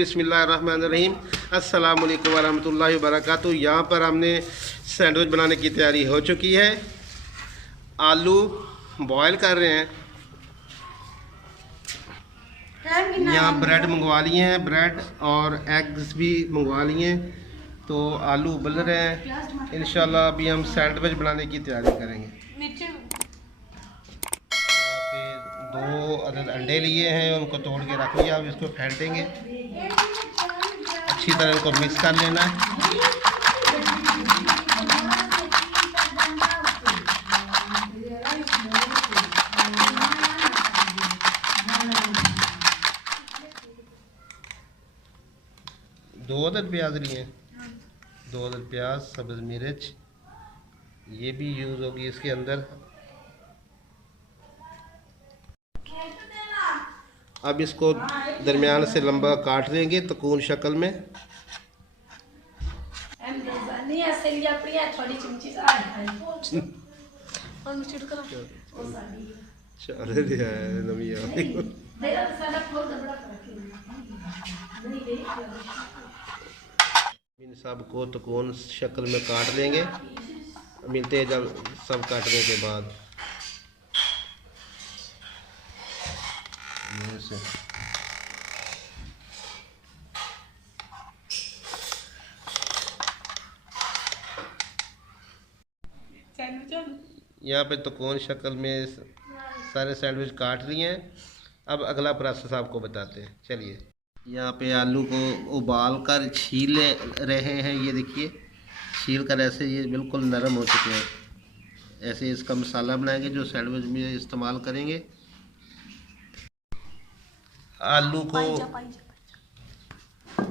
बिस्मिल्लाहिर्रहमानिर्रहीम। अस्सलाम वालेकुम वरहमतुल्लाहि वबरकातुहू। यहाँ पर हमने सैंडविच बनाने की तैयारी हो चुकी है। आलू बॉयल कर रहे हैं। यहाँ ब्रेड मंगवा लिए हैं, ब्रेड और एग्स भी मंगवा लिए हैं। तो आलू उबल रहे हैं। इंशाल्लाह अभी हम सैंडविच बनाने की तैयारी करेंगे। दो अदद अंडे लिए हैं, उनको तोड़ के रख लिया। अब इसको फेंटेंगे, अच्छी तरह इनको मिक्स कर लेना है। दो अदद प्याज लिए, 2 अदद प्याज, सब्ज़ मिर्च ये भी यूज़ होगी इसके अंदर। अब इसको दरमियान से लंबा काट देंगे तकून शक्ल में। इन सब को तकून शक्ल में काट देंगे। मिलते हैं जब सब काटने के बाद। यहाँ पे तकून शक्ल में सारे सैंडविच काट लिए हैं। अब अगला प्रोसेस आपको बताते हैं, चलिए। यहाँ पे आलू को उबाल कर छील रहे हैं। ये देखिए, छील कर ऐसे ये बिल्कुल नरम हो चुके हैं। ऐसे इसका मसाला बनाएंगे जो सैंडविच में इस्तेमाल करेंगे। आलू को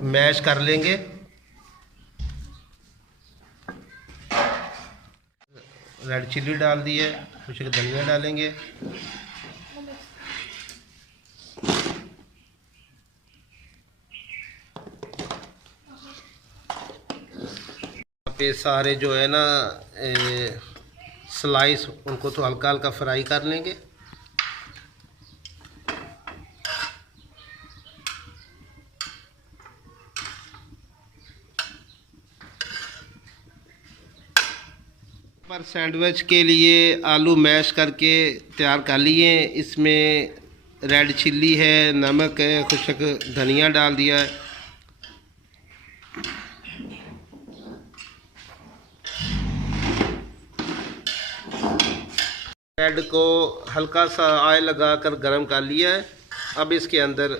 मैश कर लेंगे। रेड चिल्ली डाल दी है, कुछ धनिया डालेंगे। यहाँ पे सारे जो है ना स्लाइस, उनको तो हल्का हल्का फ्राई कर लेंगे। पर सैंडविच के लिए आलू मैश करके तैयार कर लिए। इसमें रेड चिल्ली है, नमक है, खुशक धनिया डाल दिया है। ब्रेड को हल्का सा ऑयल लगाकर गरम कर लिया है। अब इसके अंदर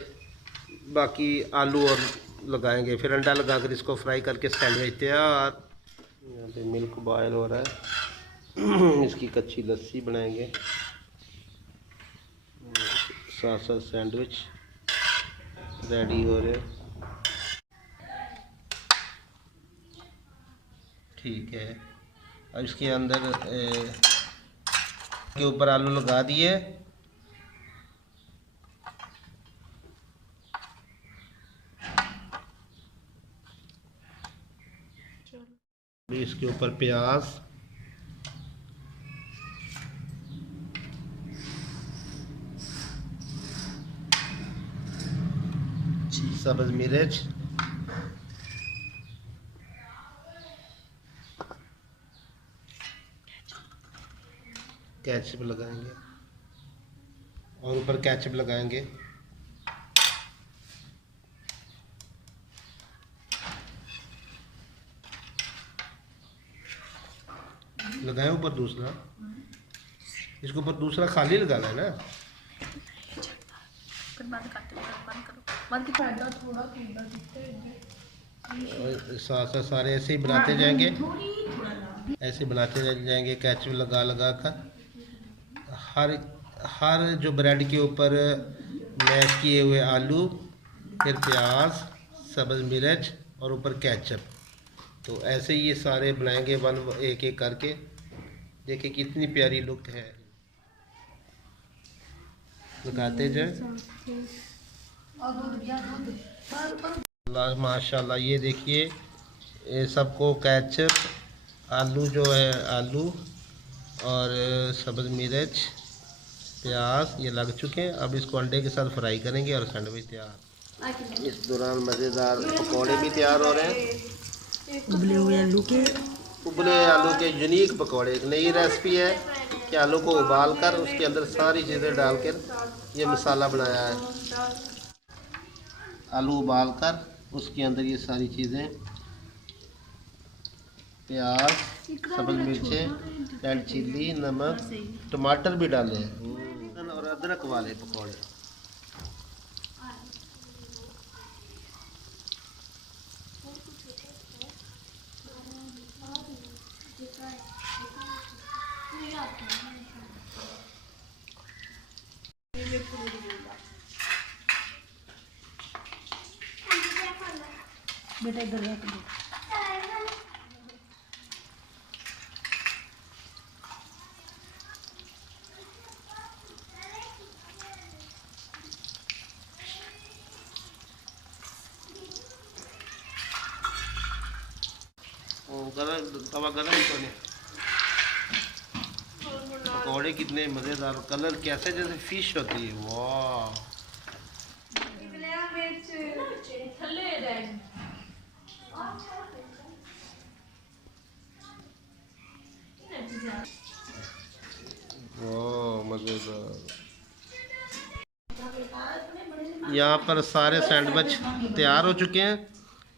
बाकी आलू और लगाएंगे, फिर अंडा लगाकर इसको फ्राई करके सैंडविच तैयार। यहाँ पे मिल्क बॉयल हो रहा है, इसकी कच्ची लस्सी बनाएंगे। साथ साथ सैंडविच रेडी हो रहे हैं। ठीक है, अब इसके अंदर के ऊपर आलू लगा दिए। इसके ऊपर प्याज, सब्ज़ मिर्च, केचप लगाएंगे और ऊपर केचप लगाएंगे। लगाए ऊपर दूसरा, इसके ऊपर दूसरा खाली लगाना है ना। साथ साथ सारे ऐसे ही बनाते जाएंगे, ऐसे बनाते जाएंगे केचप लगा लगा कर। हर जो ब्रेड के ऊपर मैश किए हुए आलू, फिर प्याज, सब्ज़ मिर्च और ऊपर केचप। तो ऐसे ही ये सारे बनाएंगे, एक एक करके। देखिए कितनी प्यारी लुक है। लगाते जाए। माशाल्लाह, ये देखिए, ये सबको केचप, आलू जो है आलू और सब्ज़ मिर्च, प्याज ये लग चुके हैं। अब इसको अंडे के साथ फ्राई करेंगे और सैंडविच तैयार। इस दौरान मज़ेदार पकौड़े भी तैयार हो रहे हैं। उबले हुए आलू के यूनिक पकौड़े, एक नई रेसिपी है कि आलू को उबाल कर उसके अंदर सारी चीज़ें डालकर ये मसाला बनाया है। आलू उबाल कर उसके अंदर ये सारी चीज़ें, प्याज, सब्ज़ मिर्चें, रेड चिल्ली, नमक, टमाटर भी डाले हैं और अदरक वाले पकौड़े। बेटा इधर रख दो। तवा गरम ही तो नहीं। पकौड़े कितने मज़ेदार, कलर कैसे जैसे फिश होती है। वाह, मज़ेदार। यहाँ पर सारे सैंडविच तैयार हो चुके हैं।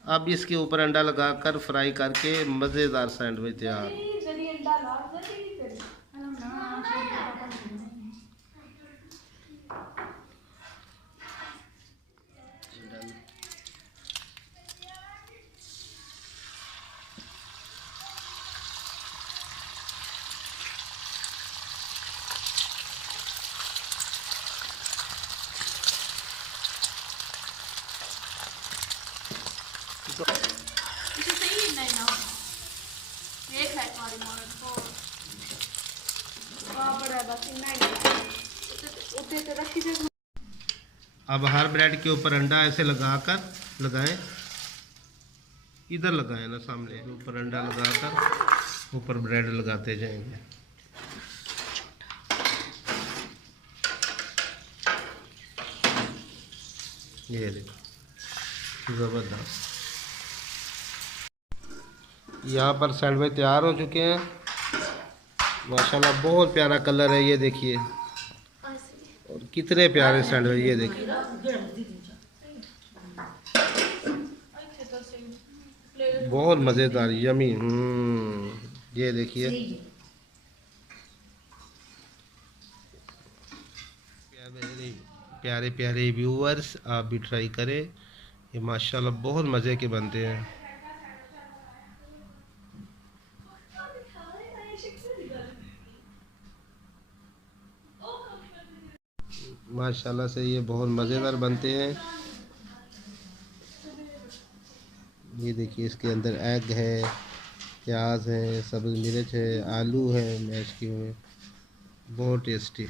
अब इसके ऊपर अंडा लगाकर फ्राई करके मज़ेदार सैंडविच तैयार। अब हर ब्रेड के ऊपर अंडा ऐसे लगाएं, इधर लगाएं ना, सामने ऊपर अंडा लगाकर ऊपर ब्रेड लगाते जाएंगे। ये देखो, ज़बरदस्त। यहाँ पर सैंडविच तैयार हो चुके हैं। माशाल्लाह बहुत प्यारा कलर है, ये देखिए, और कितने प्यारे सैंडविच, ये देखिए। बहुत मज़ेदार, यमी। ये देखिए, प्यारे प्यारे व्यूअर्स, आप भी ट्राई करें। ये माशाल्लाह बहुत मज़े के बनते हैं। माशाल्लाह से ये बहुत मज़ेदार बनते हैं। ये देखिए, इसके अंदर एग है, प्याज है, सब्ज़ मिर्च है, आलू है मैश किए हुए, बहुत टेस्टी।